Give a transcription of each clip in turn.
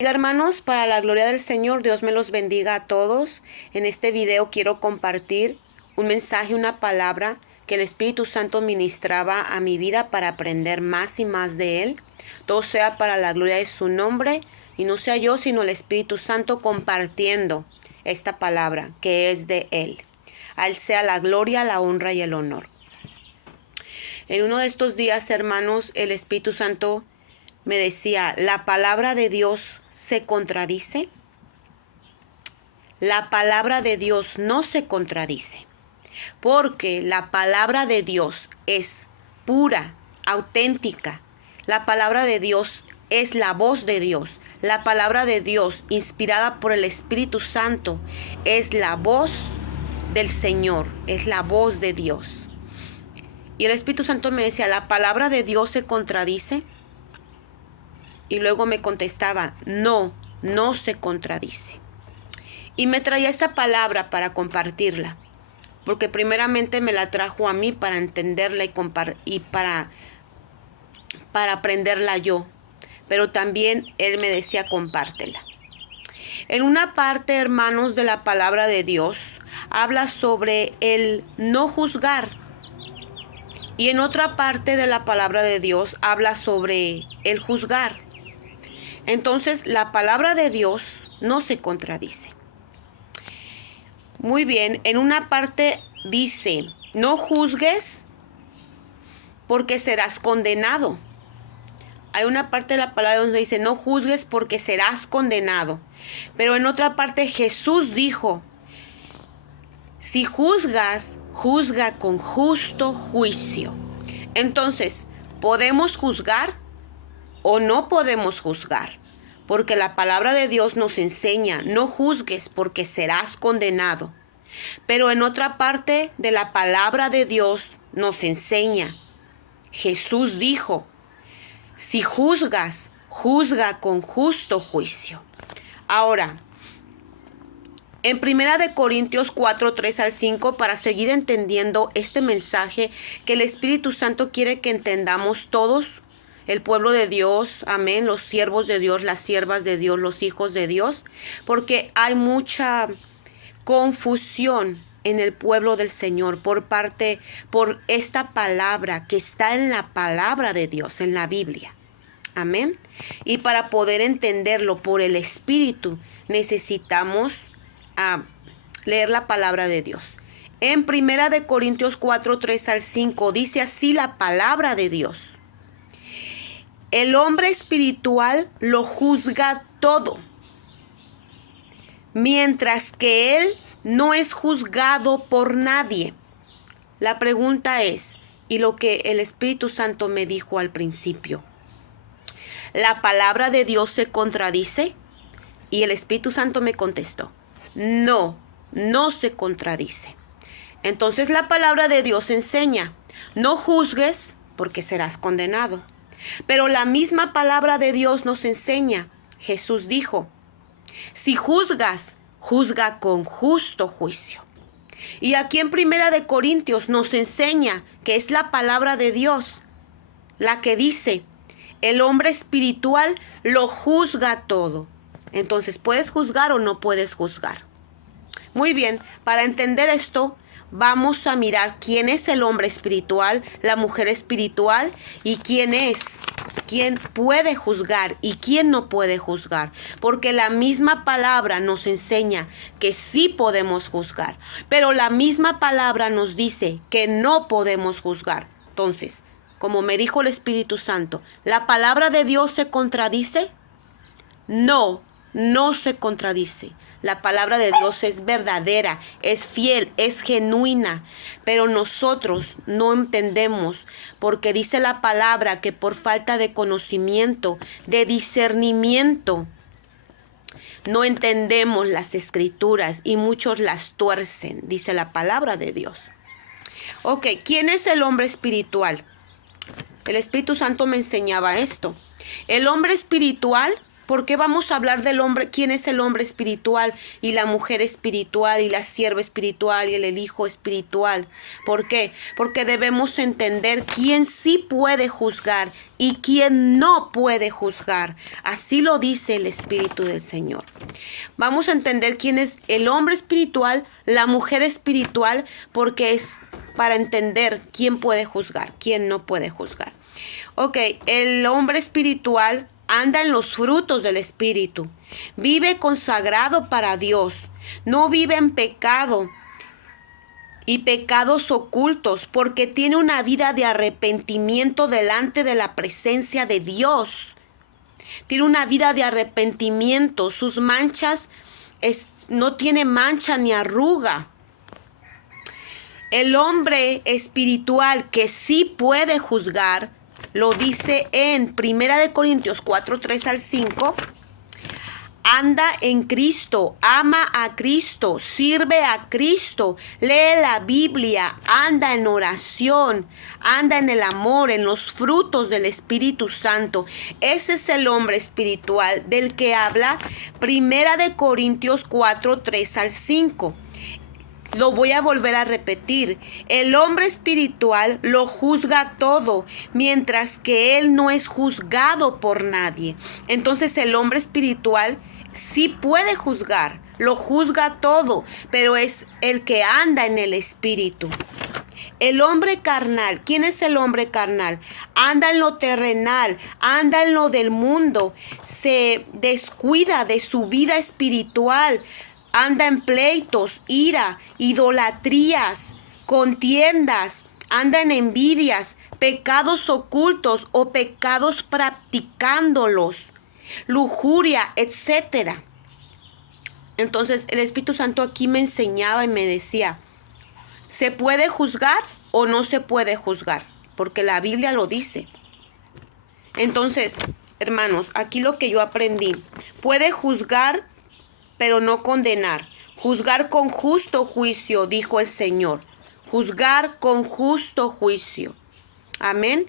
Hermanos, para la gloria del Señor, Dios me los bendiga a todos. En este video quiero compartir un mensaje, una palabra que el Espíritu Santo ministraba a mi vida para aprender más y más de Él. Todo sea para la gloria de su nombre y no sea yo, sino el Espíritu Santo compartiendo esta palabra que es de Él. A Él sea la gloria, la honra y el honor. En uno de estos días, hermanos, el Espíritu Santo me decía, ¿la palabra de Dios se contradice? La palabra de Dios no se contradice, porque la palabra de Dios es pura, auténtica. La palabra de Dios es la voz de Dios. La palabra de Dios, inspirada por el Espíritu Santo, es la voz del Señor, es la voz de Dios. Y el Espíritu Santo me decía, ¿la palabra de Dios se contradice? Y luego me contestaba, no se contradice. Y me traía esta palabra para compartirla, porque primeramente me la trajo a mí para entenderla y para aprenderla yo. Pero también Él me decía, compártela. En una parte, hermanos, de la palabra de Dios, habla sobre el no juzgar. Y en otra parte de la palabra de Dios, habla sobre el juzgar. Entonces, la palabra de Dios no se contradice. Muy bien, en una parte dice, no juzgues porque serás condenado. Hay una parte de la palabra donde dice, no juzgues porque serás condenado. Pero en otra parte Jesús dijo, si juzgas, juzga con justo juicio. Entonces, ¿podemos juzgar o no podemos juzgar? Porque la palabra de Dios nos enseña, no juzgues porque serás condenado. Pero en otra parte de la palabra de Dios nos enseña, Jesús dijo, si juzgas, juzga con justo juicio. Ahora, en 1 Corintios 4, 3 al 5, para seguir entendiendo este mensaje que el Espíritu Santo quiere que entendamos todos, el pueblo de Dios, amén, los siervos de Dios, las siervas de Dios, los hijos de Dios, porque hay mucha confusión en el pueblo del Señor por esta palabra que está en la palabra de Dios, en la Biblia. Amén. Y para poder entenderlo por el Espíritu, necesitamos leer la palabra de Dios. En 1 Corintios 4, 3 al 5, dice así la palabra de Dios. El hombre espiritual lo juzga todo, mientras que él no es juzgado por nadie. La pregunta es, y lo que el Espíritu Santo me dijo al principio, ¿la palabra de Dios se contradice? Y el Espíritu Santo me contestó, no se contradice. Entonces la palabra de Dios enseña, no juzgues porque serás condenado. Pero la misma palabra de Dios nos enseña, Jesús dijo, si juzgas, juzga con justo juicio. Y aquí en 1 Corintios nos enseña que es la palabra de Dios la que dice, el hombre espiritual lo juzga todo. Entonces, ¿puedes juzgar o no puedes juzgar? Muy bien, para entender esto, vamos a mirar quién es el hombre espiritual, la mujer espiritual y quién puede juzgar y quién no puede juzgar. Porque la misma palabra nos enseña que sí podemos juzgar, pero la misma palabra nos dice que no podemos juzgar. Entonces, como me dijo el Espíritu Santo, ¿la palabra de Dios se contradice? No se contradice. La palabra de Dios es verdadera, es fiel, es genuina, pero nosotros no entendemos porque dice la palabra que por falta de conocimiento, de discernimiento, no entendemos las escrituras y muchos las tuercen, dice la palabra de Dios. Ok, ¿quién es el hombre espiritual? El Espíritu Santo me enseñaba esto. El hombre espiritual ¿Por qué vamos a hablar del hombre? ¿Quién es el hombre espiritual y la mujer espiritual y la sierva espiritual y el hijo espiritual? ¿Por qué? Porque debemos entender quién sí puede juzgar y quién no puede juzgar. Así lo dice el Espíritu del Señor. Vamos a entender quién es el hombre espiritual, la mujer espiritual, porque es para entender quién puede juzgar, quién no puede juzgar. Ok, el hombre espiritual anda en los frutos del Espíritu. Vive consagrado para Dios. No vive en pecado y pecados ocultos, porque tiene una vida de arrepentimiento delante de la presencia de Dios. Tiene una vida de arrepentimiento. Sus manchas no tiene mancha ni arruga. El hombre espiritual que sí puede juzgar, lo dice en 1 Corintios 4, 3 al 5. Anda en Cristo, ama a Cristo, sirve a Cristo, lee la Biblia, anda en oración, anda en el amor, en los frutos del Espíritu Santo. Ese es el hombre espiritual del que habla 1 Corintios 4, 3 al 5. Lo voy a volver a repetir. El hombre espiritual lo juzga todo, mientras que él no es juzgado por nadie. Entonces el hombre espiritual sí puede juzgar, lo juzga todo, pero es el que anda en el espíritu. El hombre carnal, ¿quién es el hombre carnal? Anda en lo terrenal, anda en lo del mundo, se descuida de su vida espiritual. Anda en pleitos, ira, idolatrías, contiendas, anda en envidias, pecados ocultos o pecados practicándolos, lujuria, etc. Entonces el Espíritu Santo aquí me enseñaba y me decía, ¿se puede juzgar o no se puede juzgar? Porque la Biblia lo dice. Entonces, hermanos, aquí lo que yo aprendí, puede juzgar pero no condenar. Juzgar con justo juicio, dijo el Señor. Juzgar con justo juicio. Amén.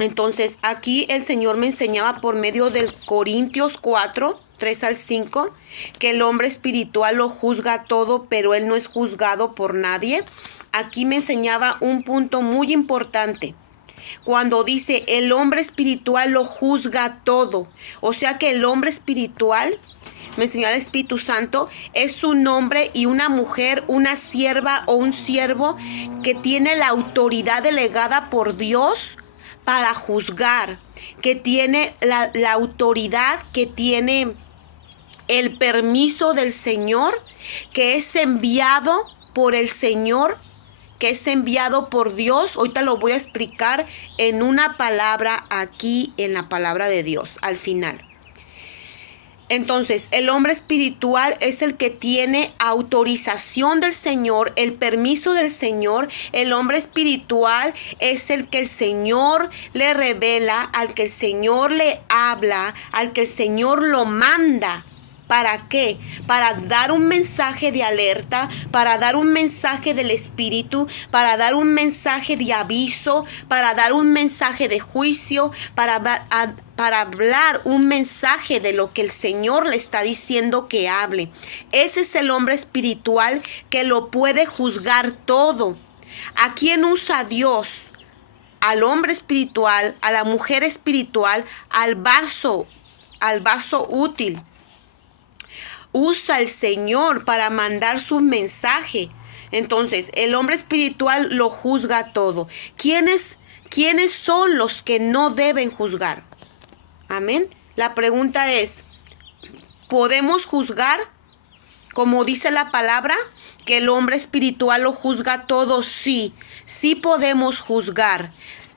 Entonces, aquí el Señor me enseñaba por medio del Corintios 4, 3 al 5, que el hombre espiritual lo juzga todo, pero él no es juzgado por nadie. Aquí me enseñaba un punto muy importante. Cuando dice el hombre espiritual lo juzga todo. O sea que el hombre espiritual, me enseñó el Espíritu Santo, es un hombre y una mujer, una sierva o un siervo que tiene la autoridad delegada por Dios para juzgar, que tiene la autoridad, que tiene el permiso del Señor, que es enviado por el Señor, que es enviado por Dios. Ahorita lo voy a explicar en una palabra aquí, en la palabra de Dios, al final. Entonces, el hombre espiritual es el que tiene autorización del Señor, el permiso del Señor. El hombre espiritual es el que el Señor le revela, al que el Señor le habla, al que el Señor lo manda. ¿Para qué? Para dar un mensaje de alerta, para dar un mensaje del Espíritu, para dar un mensaje de aviso, para dar un mensaje de juicio, para hablar un mensaje de lo que el Señor le está diciendo que hable. Ese es el hombre espiritual que lo puede juzgar todo. ¿A quién usa Dios? Al hombre espiritual, a la mujer espiritual, al vaso útil. Usa el Señor para mandar su mensaje. Entonces, el hombre espiritual lo juzga todo. ¿Quiénes son los que no deben juzgar? Amén. La pregunta es, ¿podemos juzgar? Como dice la palabra, que el hombre espiritual lo juzga todo. Sí podemos juzgar.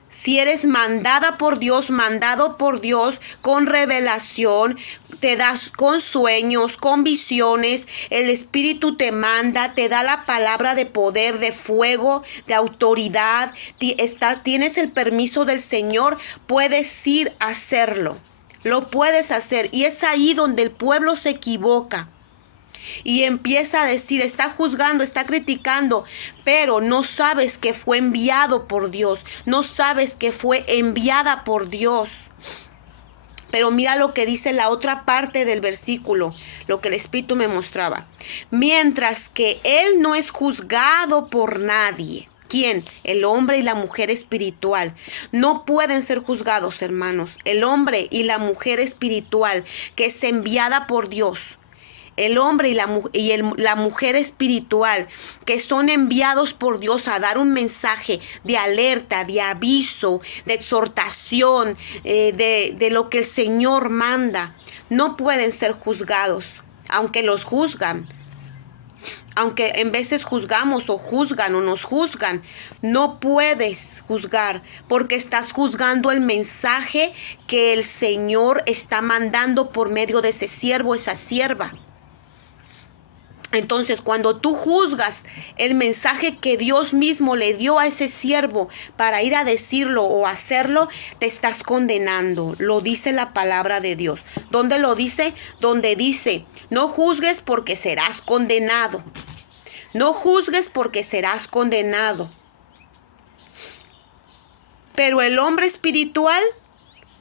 Si eres mandada por Dios, mandado por Dios, con revelación, te das con sueños, con visiones, el Espíritu te manda, te da la palabra de poder, de fuego, de autoridad, tienes el permiso del Señor, puedes ir a hacerlo, lo puedes hacer. Y es ahí donde el pueblo se equivoca. Y empieza a decir, está juzgando, está criticando, pero no sabes que fue enviado por Dios, no sabes que fue enviada por Dios. Pero mira lo que dice la otra parte del versículo, lo que el Espíritu me mostraba. Mientras que él no es juzgado por nadie. ¿Quién? El hombre y la mujer espiritual. No pueden ser juzgados, hermanos. El hombre y la mujer espiritual que es enviada por Dios. El hombre y la mujer espiritual que son enviados por Dios a dar un mensaje de alerta, de aviso, de exhortación, de lo que el Señor manda, no pueden ser juzgados, aunque los juzgan. Aunque en veces juzgamos o juzgan o nos juzgan, no puedes juzgar porque estás juzgando el mensaje que el Señor está mandando por medio de ese siervo, esa sierva. Entonces, cuando tú juzgas el mensaje que Dios mismo le dio a ese siervo para ir a decirlo o hacerlo, te estás condenando. Lo dice la palabra de Dios. ¿Dónde lo dice? Donde dice, no juzgues porque serás condenado. No juzgues porque serás condenado. Pero el hombre espiritual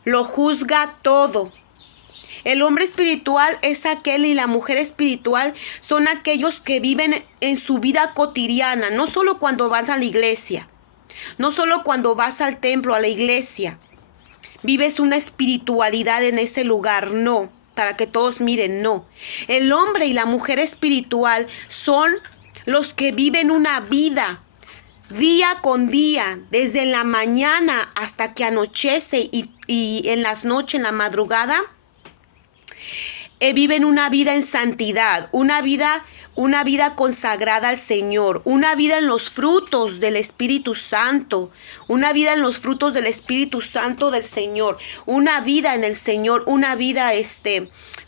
lo juzga todo. El hombre espiritual es aquel y la mujer espiritual son aquellos que viven en su vida cotidiana, no solo cuando vas a la iglesia, no solo cuando vas al templo, a la iglesia. Vives una espiritualidad en ese lugar, no, para que todos miren, no. El hombre y la mujer espiritual son los que viven una vida día con día, desde la mañana hasta que anochece y en las noches, en la madrugada. Viven una vida en santidad, una vida consagrada al Señor, una vida en los frutos del Espíritu Santo, una vida en los frutos del Espíritu Santo del Señor, una vida en el Señor, una vida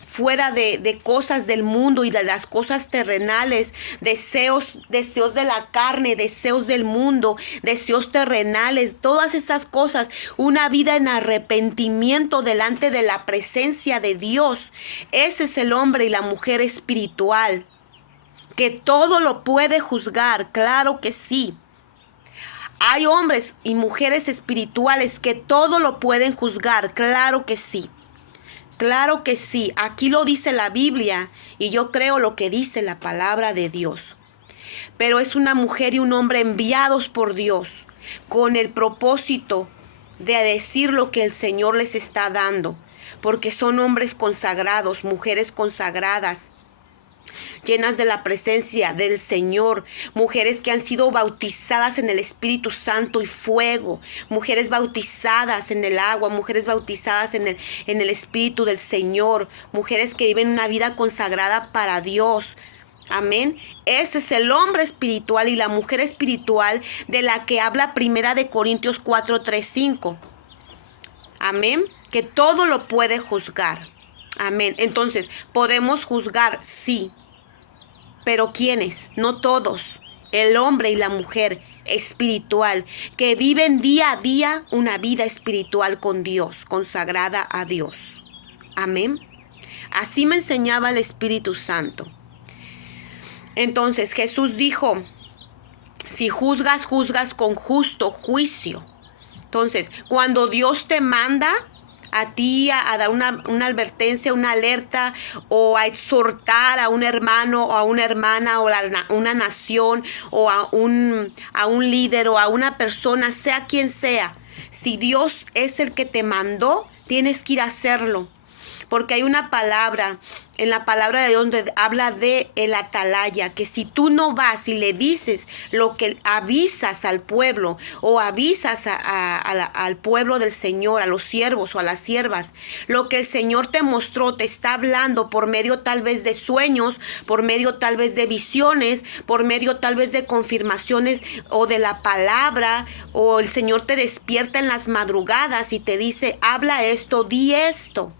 fuera de cosas del mundo y de las cosas terrenales, deseos de la carne, deseos del mundo, deseos terrenales, todas esas cosas, una vida en arrepentimiento delante de la presencia de Dios. Ese es el hombre y la mujer espiritual, que todo lo puede juzgar, claro que sí. Hay hombres y mujeres espirituales que todo lo pueden juzgar, claro que sí. Claro que sí, aquí lo dice la Biblia y yo creo lo que dice la palabra de Dios. Pero es una mujer y un hombre enviados por Dios con el propósito de decir lo que el Señor les está dando, porque son hombres consagrados, mujeres consagradas, llenas de la presencia del Señor, mujeres que han sido bautizadas en el Espíritu Santo y fuego, mujeres bautizadas en el agua, mujeres bautizadas en el Espíritu del Señor, mujeres que viven una vida consagrada para Dios. Amén. Ese es el hombre espiritual y la mujer espiritual de la que habla 1 Corintios 4, 3, 5. Amén. Que todo lo puede juzgar. Amén. Entonces, ¿podemos juzgar? Sí. ¿Pero quiénes? No todos. El hombre y la mujer espiritual que viven día a día una vida espiritual con Dios, consagrada a Dios. Amén. Así me enseñaba el Espíritu Santo. Entonces Jesús dijo, si juzgas, juzgas con justo juicio. Entonces, cuando Dios te manda a ti a dar una advertencia, una alerta o a exhortar a un hermano o a una hermana o a una nación o a un líder o a una persona, sea quien sea, si Dios es el que te mandó, tienes que ir a hacerlo. Porque hay una palabra, en la palabra de Dios donde habla de el atalaya, que si tú no vas y le dices lo que avisas al pueblo o avisas al pueblo del Señor, a los siervos o a las siervas, lo que el Señor te mostró, te está hablando por medio tal vez de sueños, por medio tal vez de visiones, por medio tal vez de confirmaciones o de la palabra, o el Señor te despierta en las madrugadas y te dice, habla esto, di esto.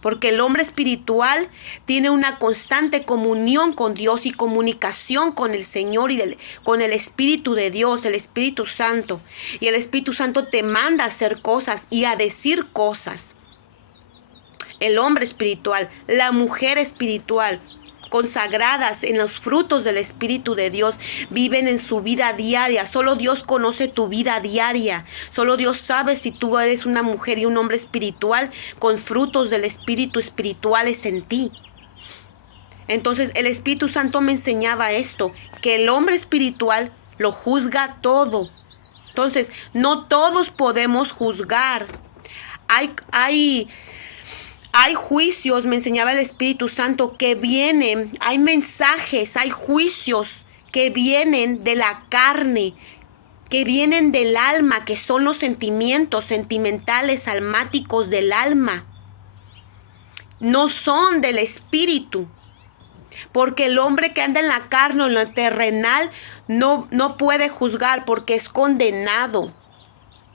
Porque el hombre espiritual tiene una constante comunión con Dios y comunicación con el Señor y con el Espíritu de Dios, el Espíritu Santo. Y el Espíritu Santo te manda a hacer cosas y a decir cosas. El hombre espiritual, la mujer espiritual, consagradas en los frutos del Espíritu de Dios, viven en su vida diaria. Solo Dios conoce tu vida diaria. Solo Dios sabe si tú eres una mujer y un hombre espiritual con frutos del Espíritu espirituales en ti. Entonces el Espíritu Santo me enseñaba esto, que el hombre espiritual lo juzga todo. Entonces, no todos podemos juzgar. Hay juicios, me enseñaba el Espíritu Santo, que vienen, hay mensajes, hay juicios que vienen de la carne, que vienen del alma, que son los sentimientos sentimentales, almáticos del alma. No son del Espíritu. Porque el hombre que anda en la carne o en lo terrenal no puede juzgar porque es condenado.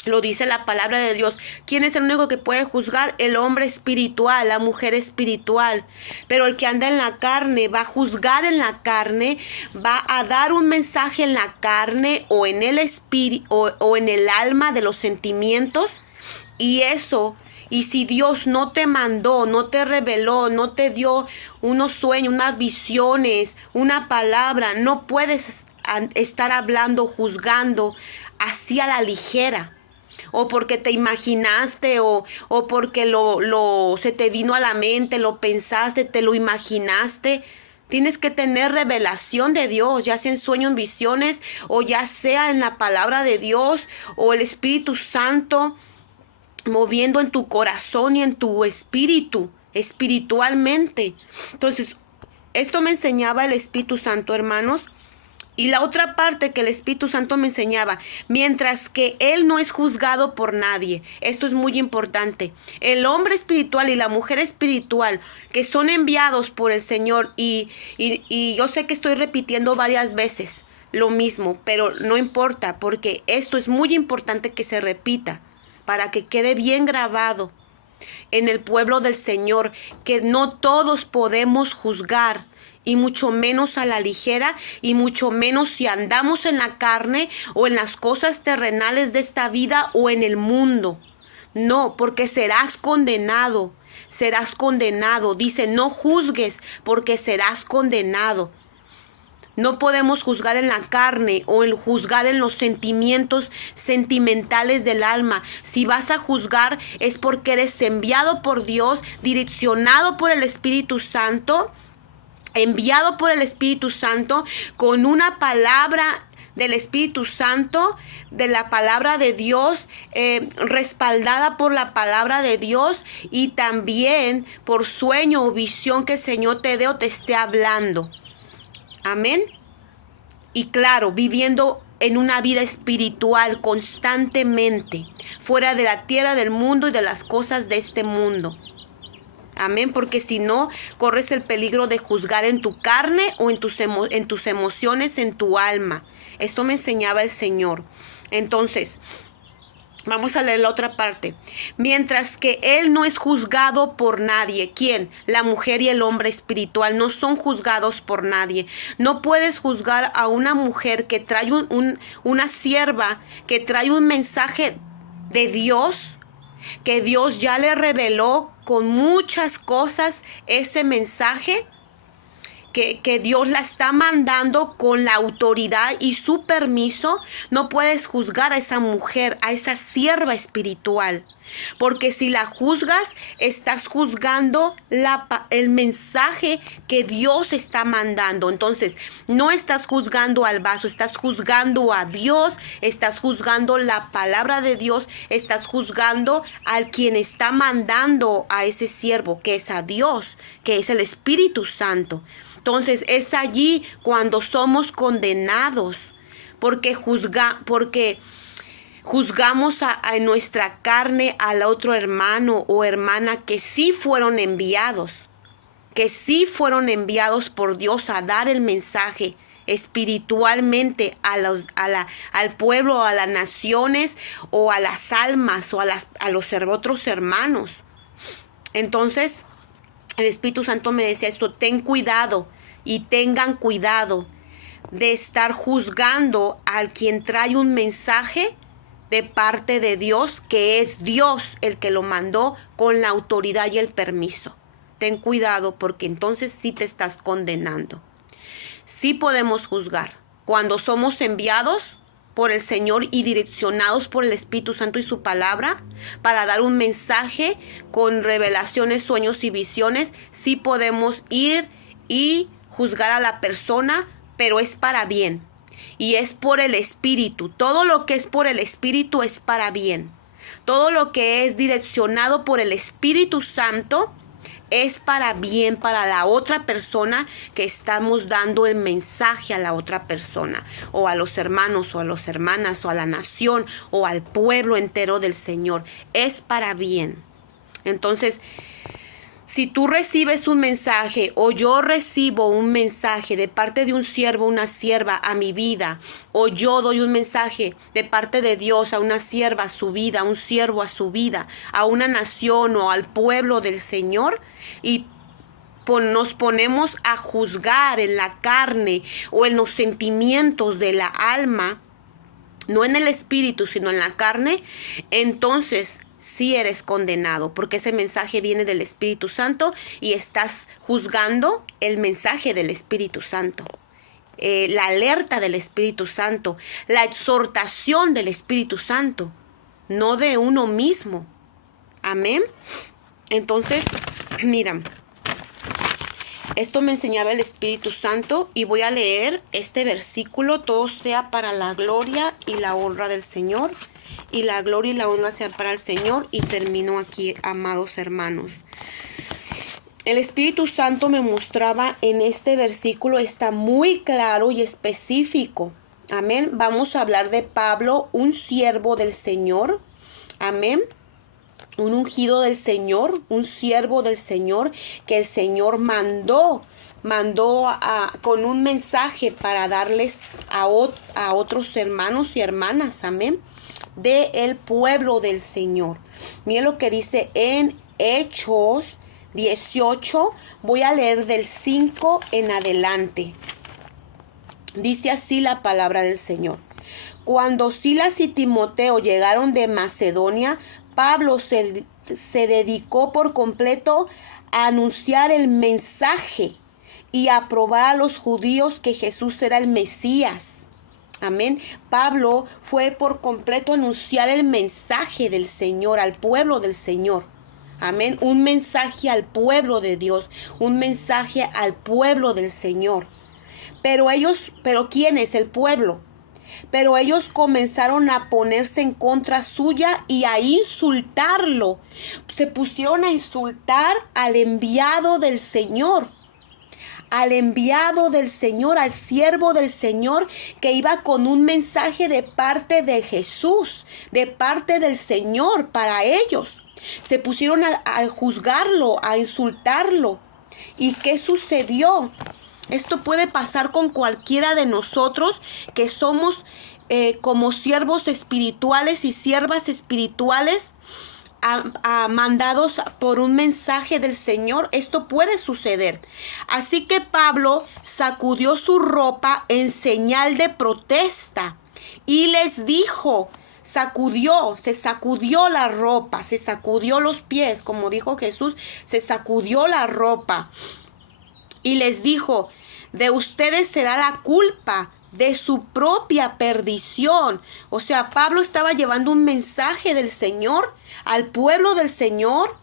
Lo dice la palabra de Dios. ¿Quién es el único que puede juzgar? El hombre espiritual, la mujer espiritual. Pero el que anda en la carne va a juzgar en la carne, va a dar un mensaje en la carne o en el espíritu o en el alma de los sentimientos. Y si Dios no te mandó, no te reveló, no te dio unos sueños, unas visiones, una palabra, no puedes estar hablando, juzgando así a la ligera. O porque te imaginaste o porque se te vino a la mente, lo pensaste, te lo imaginaste. Tienes que tener revelación de Dios, ya sea en sueños, en visiones, o ya sea en la palabra de Dios, o el Espíritu Santo moviendo en tu corazón y en tu espíritu, espiritualmente. Entonces, esto me enseñaba el Espíritu Santo, hermanos. Y la otra parte que el Espíritu Santo me enseñaba, mientras que Él no es juzgado por nadie. Esto es muy importante. El hombre espiritual y la mujer espiritual que son enviados por el Señor, y yo sé que estoy repitiendo varias veces lo mismo, pero no importa, porque esto es muy importante que se repita, para que quede bien grabado en el pueblo del Señor, que no todos podemos juzgar, y mucho menos a la ligera, y mucho menos si andamos en la carne o en las cosas terrenales de esta vida o en el mundo. No, porque serás condenado, serás condenado. Dice, no juzgues porque serás condenado. No podemos juzgar en la carne o juzgar en los sentimientos sentimentales del alma. Si vas a juzgar es porque eres enviado por Dios, direccionado por el Espíritu Santo, enviado por el Espíritu Santo con una palabra del Espíritu Santo, de la palabra de Dios, respaldada por la palabra de Dios, y también por sueño o visión que el Señor te dé o te esté hablando. Amén. Y claro, viviendo en una vida espiritual constantemente, fuera de la tierra, del mundo y de las cosas de este mundo. Amén, porque si no, corres el peligro de juzgar en tu carne o en tus emociones, en tu alma. Esto me enseñaba el Señor. Entonces, vamos a leer la otra parte. Mientras que Él no es juzgado por nadie. ¿Quién? La mujer y el hombre espiritual no son juzgados por nadie. No puedes juzgar a una mujer que trae una sierva, que trae un mensaje de Dios, que Dios ya le reveló con muchas cosas ese mensaje, que Dios la está mandando con la autoridad y su permiso. No puedes juzgar a esa mujer, a esa sierva espiritual, porque si la juzgas, estás juzgando el mensaje que Dios está mandando. Entonces, no estás juzgando al vaso, estás juzgando a Dios, estás juzgando la palabra de Dios, estás juzgando al quien está mandando a ese siervo, que es a Dios, que es el Espíritu Santo. Entonces es allí cuando somos condenados, porque juzgamos en nuestra carne al otro hermano o hermana que sí fueron enviados por Dios a dar el mensaje espiritualmente al pueblo, a las naciones o a las almas o a los otros hermanos. Entonces, el Espíritu Santo me decía esto: ten cuidado y tengan cuidado de estar juzgando al quien trae un mensaje de parte de Dios, que es Dios el que lo mandó con la autoridad y el permiso. ten cuidado porque entonces sí te estás condenando. Sí podemos juzgar cuando somos enviados por el Señor y direccionados por el Espíritu Santo y su palabra para dar un mensaje con revelaciones, sueños y visiones. Sí podemos ir y juzgar a la persona, pero es para bien y es por el Espíritu. Todo lo que es por el Espíritu es para bien. Todo lo que es direccionado por el Espíritu Santo es para bien, para la otra persona que estamos dando el mensaje a la otra persona, o a los hermanos, o a las hermanas, o a la nación, o al pueblo entero del Señor. Es para bien. Entonces, si tú recibes un mensaje o yo recibo un mensaje de parte de un siervo, una sierva a mi vida, o yo doy un mensaje de parte de Dios a una sierva a su vida, a un siervo a su vida, a una nación o al pueblo del Señor, y nos ponemos a juzgar en la carne o en los sentimientos de la alma, no en el espíritu, sino en la carne, entonces sí eres condenado, porque ese mensaje viene del Espíritu Santo y estás juzgando el mensaje del Espíritu Santo. La alerta del Espíritu Santo, la exhortación del Espíritu Santo, no de uno mismo. Amén. Entonces, mira, esto me enseñaba el Espíritu Santo y voy a leer este versículo. Todo sea para la gloria y la honra del Señor. Y la gloria y la honra sea para el Señor. Y termino aquí, amados hermanos. El Espíritu Santo me mostraba en este versículo, está muy claro y específico. Amén. Vamos a hablar de Pablo, un siervo del Señor. Amén. Un ungido del Señor, un siervo del Señor que el Señor mandó con un mensaje para darles a otros hermanos y hermanas, amén, del pueblo del Señor. Miren lo que dice en Hechos 18, voy a leer del 5 en adelante. Dice así la palabra del Señor. Cuando Silas y Timoteo llegaron de Macedonia, Pablo se dedicó por completo a anunciar el mensaje y a probar a los judíos que Jesús era el Mesías. Amén. Pablo fue por completo a anunciar el mensaje del Señor al pueblo del Señor. Amén. Un mensaje al pueblo de Dios, un mensaje al pueblo del Señor. Pero ¿quién es el pueblo? Pero ellos comenzaron a ponerse en contra suya y a insultarlo. Se pusieron a insultar al enviado del Señor. Al enviado del Señor, al siervo del Señor que iba con un mensaje de parte de Jesús, de parte del Señor para ellos. Se pusieron a juzgarlo, a insultarlo. ¿Y qué sucedió? Esto puede pasar con cualquiera de nosotros que somos como siervos espirituales y siervas espirituales mandados por un mensaje del Señor. Esto puede suceder. Así que Pablo sacudió su ropa en señal de protesta y les dijo, se sacudió la ropa, se sacudió los pies, como dijo Jesús, se sacudió la ropa. Y les dijo, de ustedes será la culpa de su propia perdición. O sea, Pablo estaba llevando un mensaje del Señor al pueblo del Señor.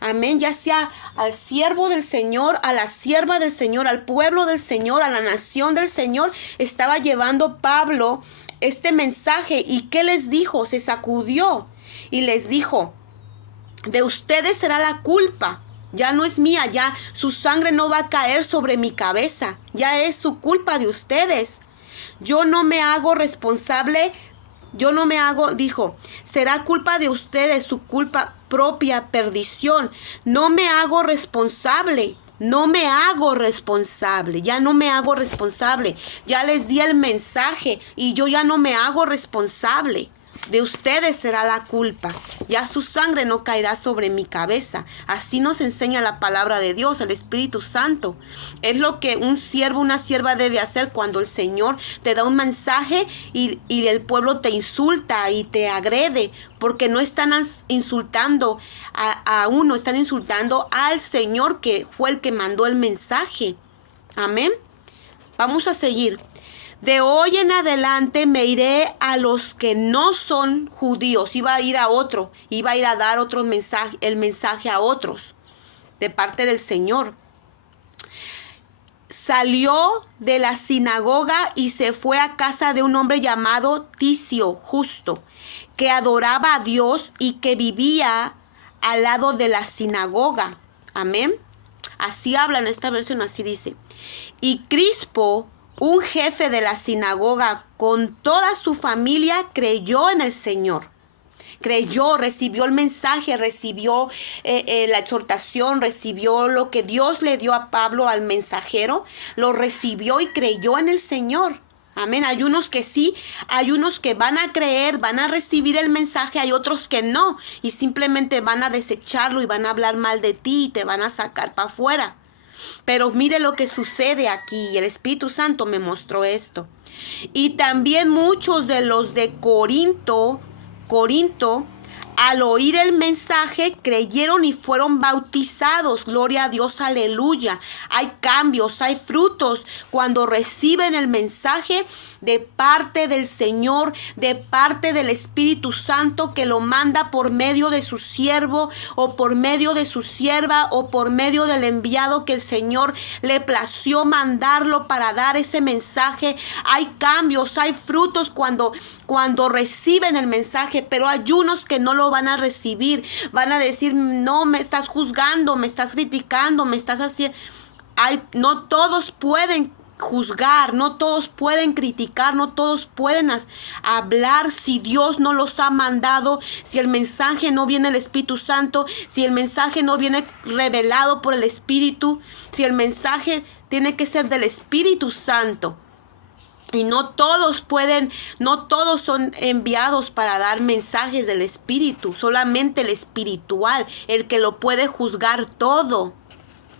Amén, ya sea al siervo del Señor, a la sierva del Señor, al pueblo del Señor, a la nación del Señor. Estaba llevando Pablo este mensaje. ¿Y qué les dijo? Se sacudió y les dijo, de ustedes será la culpa. Ya no es mía, ya su sangre no va a caer sobre mi cabeza. Ya es su culpa de ustedes. Yo no me hago responsable. Dijo, será culpa de ustedes, su culpa propia perdición. No me hago responsable. No me hago responsable. Ya no me hago responsable. Ya les di el mensaje y yo ya no me hago responsable. de ustedes será la culpa. Ya su sangre no caerá sobre mi cabeza. Así nos enseña la palabra de Dios, el Espíritu Santo. Es lo que un siervo, una sierva debe hacer cuando el Señor te da un mensaje y el pueblo te insulta y te agrede, porque no están insultando a uno, están insultando al Señor, que fue el que mandó el mensaje. Amén. Vamos a seguir. De hoy en adelante me iré a los que no son judíos. Iba a ir a otro, iba a ir a dar otro mensaje, el mensaje a otros de parte del Señor. Salió de la sinagoga y se fue a casa de un hombre llamado Ticio, justo, que adoraba a Dios y que vivía al lado de la sinagoga. Amén. Así habla en esta versión, así dice. Y Crispo, un jefe de la sinagoga, con toda su familia, creyó en el Señor. Creyó, recibió el mensaje, recibió la exhortación, recibió lo que Dios le dio a Pablo, al mensajero. Lo recibió y creyó en el Señor. Amén. Hay unos que sí, hay unos que van a creer, van a recibir el mensaje, hay otros que no. Y simplemente van a desecharlo y van a hablar mal de ti y te van a sacar para afuera. Pero mire lo que sucede aquí. El Espíritu Santo me mostró esto. Y también muchos de los de Corinto, al oír el mensaje, creyeron y fueron bautizados. Gloria a Dios, aleluya. Hay cambios, hay frutos cuando reciben el mensaje de parte del Señor, de parte del Espíritu Santo, que lo manda por medio de su siervo o por medio de su sierva o por medio del enviado que el Señor le plació mandarlo para dar ese mensaje. Hay cambios, hay frutos cuando reciben el mensaje, pero hay unos que no lo van a recibir. Van a decir: no, me estás juzgando, me estás criticando, me estás haciendo. No todos pueden juzgar, no todos pueden criticar, no todos pueden hablar si Dios no los ha mandado, si el mensaje no viene del Espíritu Santo, si el mensaje no viene revelado por el Espíritu, si el mensaje tiene que ser del Espíritu Santo. Y no todos son enviados para dar mensajes del Espíritu, solamente el espiritual, el que lo puede juzgar todo.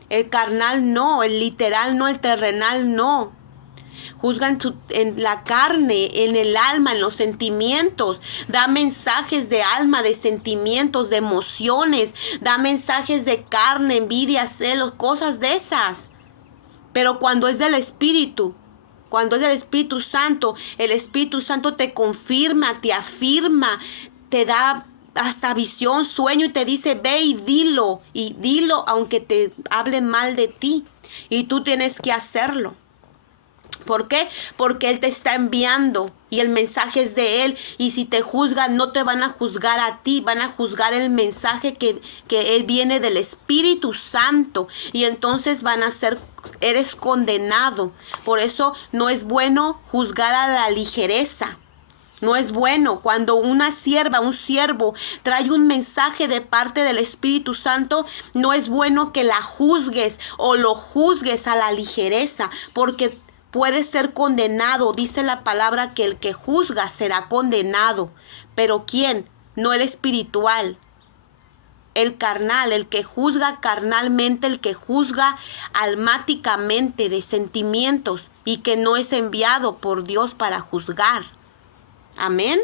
El carnal no, el literal no, el terrenal no. Juzgan en la carne, en el alma, en los sentimientos. Da mensajes de alma, de sentimientos, de emociones. Da mensajes de carne, envidia, celos, cosas de esas. Pero cuando es del Espíritu, cuando es del Espíritu Santo, el Espíritu Santo te confirma, te afirma, te da hasta visión, sueño y te dice: ve y dilo aunque te hablen mal de ti, y tú tienes que hacerlo. ¿Por qué? Porque Él te está enviando y el mensaje es de Él, y si te juzgan no te van a juzgar a ti, van a juzgar el mensaje que Él viene del Espíritu Santo, y entonces eres condenado. Por eso no es bueno juzgar a la ligereza. No es bueno cuando una sierva, un siervo trae un mensaje de parte del Espíritu Santo. No es bueno que la juzgues o lo juzgues a la ligereza, porque puede ser condenado. Dice la palabra que el que juzga será condenado. ¿Pero quién? No el espiritual, el carnal, el que juzga carnalmente, el que juzga almáticamente, de sentimientos, y que no es enviado por Dios para juzgar. Amén.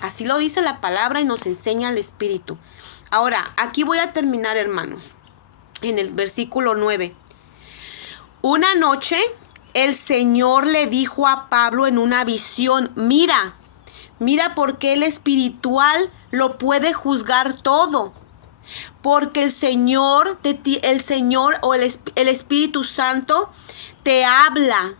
Así lo dice la palabra y nos enseña el Espíritu. Ahora, aquí voy a terminar, hermanos, en el versículo 9. Una noche el Señor le dijo a Pablo en una visión: mira porque el espiritual lo puede juzgar todo. Porque el Señor o el Espíritu Santo te habla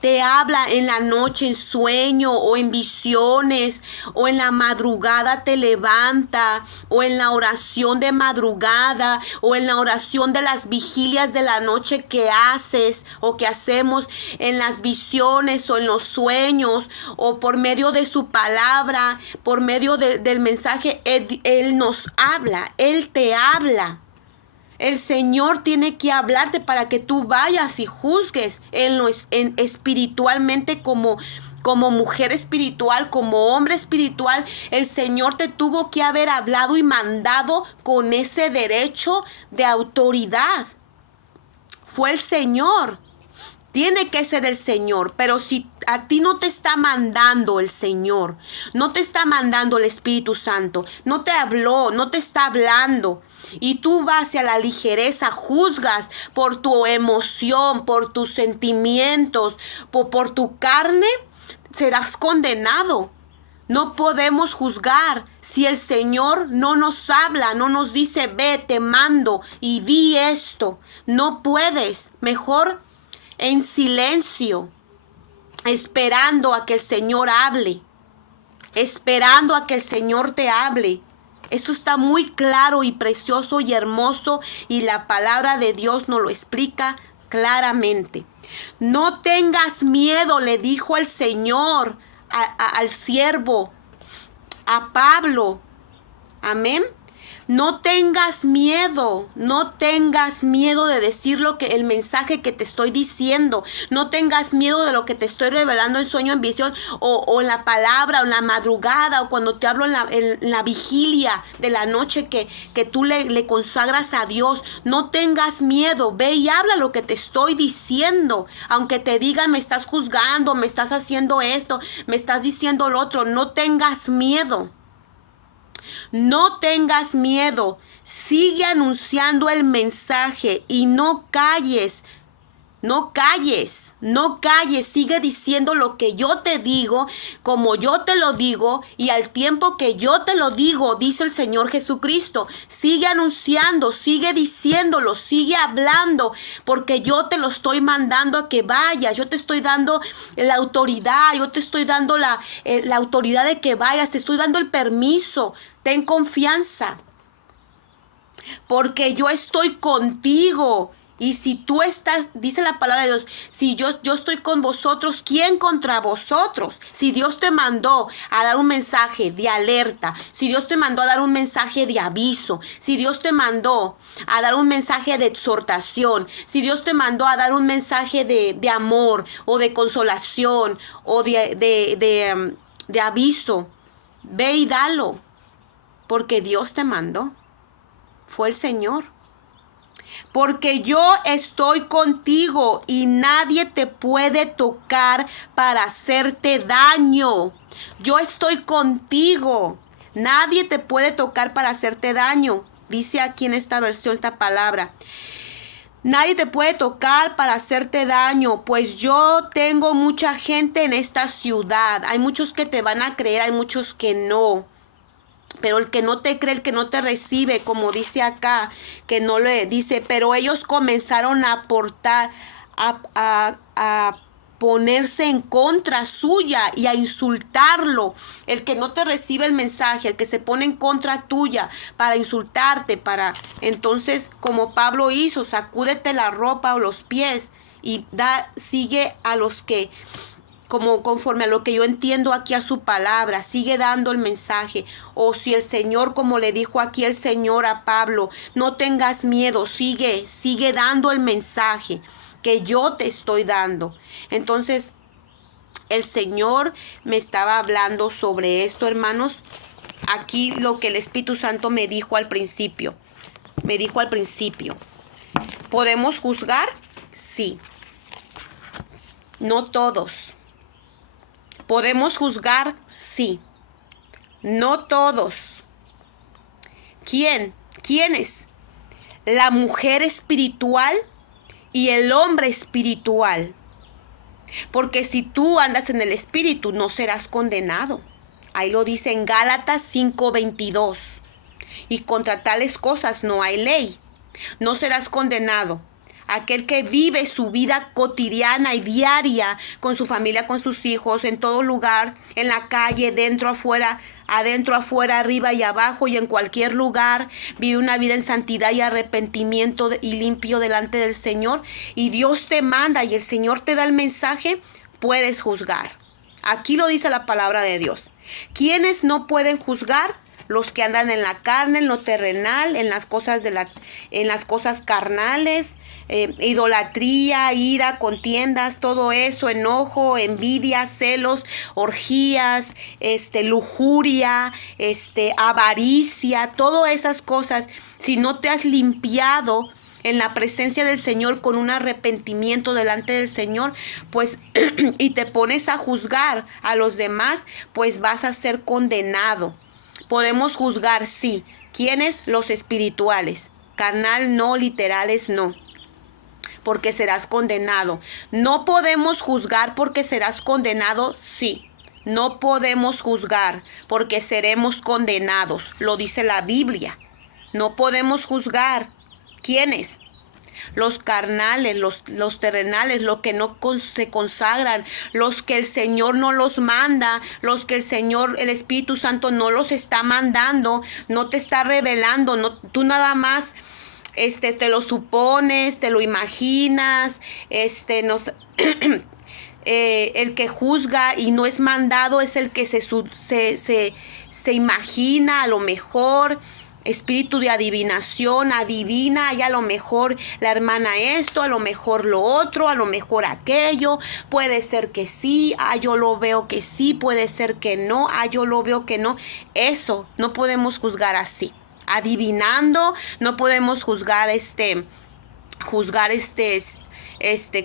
en la noche, en sueño o en visiones, o en la madrugada te levanta, o en la oración de madrugada, o en la oración de las vigilias de la noche que haces o que hacemos, en las visiones o en los sueños, o por medio de su palabra, por medio del mensaje. Él nos habla, Él te habla. El Señor tiene que hablarte para que tú vayas y juzgues espiritualmente como como mujer espiritual, como hombre espiritual, el Señor te tuvo que haber hablado y mandado con ese derecho de autoridad. Fue el Señor. Tiene que ser el Señor, pero si a ti no te está mandando el Señor, no te está mandando el Espíritu Santo, no te habló, no te está hablando, y tú vas a la ligereza, juzgas por tu emoción, por tus sentimientos, por tu carne, serás condenado. No podemos juzgar si el Señor no nos habla, no nos dice, ve, te mando y di esto. No puedes. Mejor en silencio, esperando a que el Señor hable, esperando a que el Señor te hable. Esto está muy claro y precioso y hermoso, y la palabra de Dios nos lo explica claramente. No tengas miedo, le dijo el Señor al siervo, a Pablo. Amén. No tengas miedo de decir el mensaje que te estoy diciendo. No tengas miedo de lo que te estoy revelando en sueño, en visión, o en la palabra, o en la madrugada, o cuando te hablo en la vigilia de la noche que tú le consagras a Dios. No tengas miedo, ve y habla lo que te estoy diciendo. Aunque te digan, me estás juzgando, me estás haciendo esto, me estás diciendo lo otro, no tengas miedo. No tengas miedo, sigue anunciando el mensaje y no calles, sigue diciendo lo que yo te digo, como yo te lo digo y al tiempo que yo te lo digo, dice el Señor Jesucristo. Sigue anunciando, sigue diciéndolo, sigue hablando, porque yo te lo estoy mandando a que vayas, yo te estoy dando la autoridad, yo te estoy dando la autoridad de que vayas, te estoy dando el permiso. Ten confianza, porque yo estoy contigo. Y si tú estás, dice la palabra de Dios, si yo estoy con vosotros, ¿quién contra vosotros? Si Dios te mandó a dar un mensaje de alerta, si Dios te mandó a dar un mensaje de aviso, si Dios te mandó a dar un mensaje de exhortación, si Dios te mandó a dar un mensaje de amor o de consolación o de aviso, ve y dalo. Porque Dios te mandó. Fue el Señor. Porque yo estoy contigo y nadie te puede tocar para hacerte daño. Yo estoy contigo. Nadie te puede tocar para hacerte daño. Dice aquí en esta versión esta palabra. Nadie te puede tocar para hacerte daño, pues yo tengo mucha gente en esta ciudad. Hay muchos que te van a creer, hay muchos que no. Pero el que no te cree, el que no te recibe, como dice acá, que no le dice, pero ellos comenzaron a ponerse en contra suya y a insultarlo. El que no te recibe el mensaje, el que se pone en contra tuya para insultarte, entonces, como Pablo hizo, sacúdete la ropa o los pies y sigue a los que, como conforme a lo que yo entiendo aquí a su palabra, sigue dando el mensaje. O si el Señor, como le dijo aquí el Señor a Pablo, no tengas miedo, sigue dando el mensaje que yo te estoy dando. Entonces, el Señor me estaba hablando sobre esto, hermanos. Aquí lo que el Espíritu Santo me dijo al principio. ¿Podemos juzgar? Sí. No todos. ¿Podemos juzgar? Sí. No todos. ¿Quiénes? La mujer espiritual y el hombre espiritual. Porque si tú andas en el espíritu, no serás condenado. Ahí lo dice en Gálatas 5:22. Y contra tales cosas no hay ley. No serás condenado. Aquel que vive su vida cotidiana y diaria con su familia, con sus hijos, en todo lugar, en la calle, dentro, afuera, adentro, afuera, arriba y abajo y en cualquier lugar, vive una vida en santidad y arrepentimiento y limpio delante del Señor, y Dios te manda y el Señor te da el mensaje, puedes juzgar. Aquí lo dice la palabra de Dios. ¿Quiénes no pueden juzgar? los que andan en la carne, en lo terrenal, en las cosas carnales, idolatría, ira, contiendas, todo eso, enojo, envidia, celos, orgías, lujuria, avaricia, todas esas cosas. Si no te has limpiado en la presencia del Señor con un arrepentimiento delante del Señor, pues y te pones a juzgar a los demás, pues vas a ser condenado. Podemos juzgar, sí. ¿Quiénes? Los espirituales. Carnal no, literales no, porque serás condenado. No podemos juzgar porque serás condenado, sí. No podemos juzgar porque seremos condenados. Lo dice la Biblia. No podemos juzgar. ¿Quiénes? Los carnales, los terrenales, los que no se consagran, los que el Señor no los manda, los que el Espíritu Santo no los está mandando, no te está revelando, no, tú nada más te lo supones, te lo imaginas, el que juzga y no es mandado es el que se imagina a lo mejor. Espíritu de adivinación, adivina, y a lo mejor la hermana esto, a lo mejor lo otro, a lo mejor aquello, puede ser que sí, yo lo veo que sí, puede ser que no, yo lo veo que no. Eso no podemos juzgar así. Adivinando, no podemos juzgar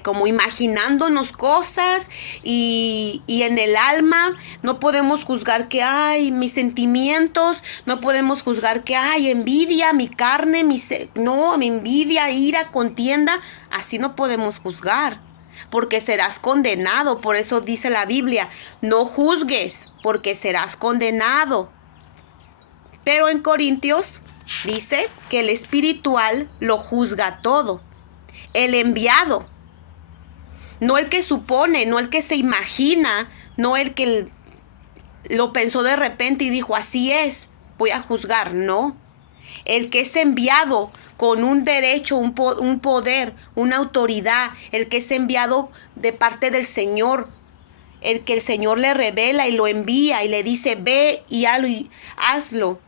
como imaginándonos cosas y en el alma no podemos juzgar que hay mis sentimientos, no podemos juzgar que hay envidia, mi carne, mi envidia, ira, contienda. Así no podemos juzgar, porque serás condenado. Por eso dice la Biblia, no juzgues, porque serás condenado. Pero en Corintios dice que el espiritual lo juzga todo. El enviado, no el que supone, no el que se imagina, no el que lo pensó de repente y dijo, así es, voy a juzgar. No, el que es enviado con un derecho, un poder, una autoridad, el que es enviado de parte del Señor, el que el Señor le revela y lo envía y le dice, ve y hazlo.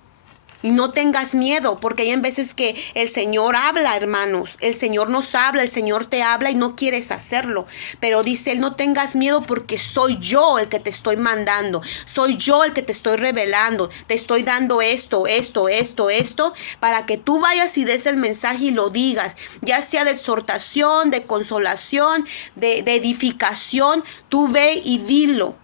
Y no tengas miedo, porque hay en veces que el Señor habla, hermanos. El Señor nos habla, el Señor te habla y no quieres hacerlo. Pero dice Él, no tengas miedo porque soy yo el que te estoy mandando. Soy yo el que te estoy revelando. Te estoy dando esto, para que tú vayas y des el mensaje y lo digas. Ya sea de exhortación, de consolación, de edificación. Tú ve y dilo.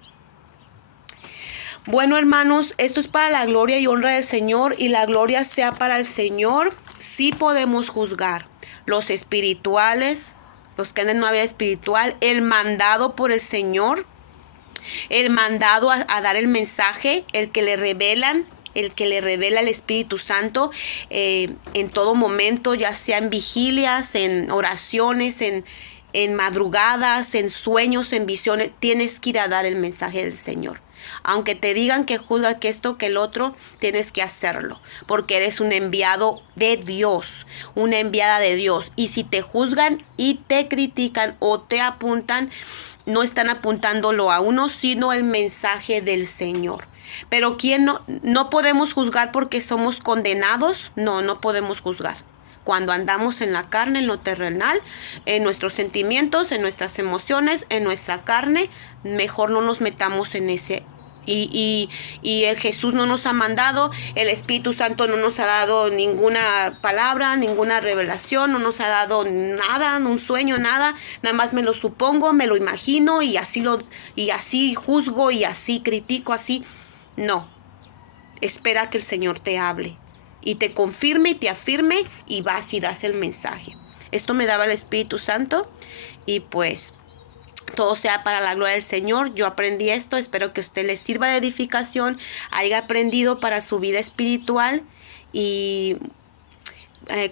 Bueno, hermanos, esto es para la gloria y honra del Señor, y la gloria sea para el Señor. Sí podemos juzgar los espirituales, los que andan en una vida espiritual, el mandado por el Señor, el mandado a dar el mensaje, el que le revelan, el que le revela el Espíritu Santo en todo momento, ya sea en vigilias, en oraciones, en madrugadas, en sueños, en visiones. Tienes que ir a dar el mensaje del Señor. Aunque te digan que juzga que esto, que el otro, tienes que hacerlo, porque eres un enviado de Dios, una enviada de Dios. Y si te juzgan y te critican o te apuntan, no están apuntándolo a uno, sino el mensaje del Señor. Pero ¿quién no podemos juzgar porque somos condenados? No podemos juzgar. Cuando andamos en la carne, en lo terrenal, en nuestros sentimientos, en nuestras emociones, en nuestra carne, mejor no nos metamos en ese. Y el Jesús no nos ha mandado, el Espíritu Santo no nos ha dado ninguna palabra, ninguna revelación, no nos ha dado nada, un sueño, nada más me lo supongo, me lo imagino y así juzgo y así critico, así. No, espera que el Señor te hable y te confirme y te afirme y vas y das el mensaje. Esto me daba el Espíritu Santo y pues todo sea para la gloria del Señor. Yo aprendí esto, espero que a usted le sirva de edificación, haya aprendido para su vida espiritual y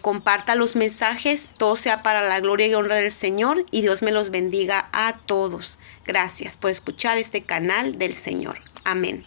comparta los mensajes. Todo sea para la gloria y honra del Señor y Dios me los bendiga a todos. Gracias por escuchar este canal del Señor. Amén.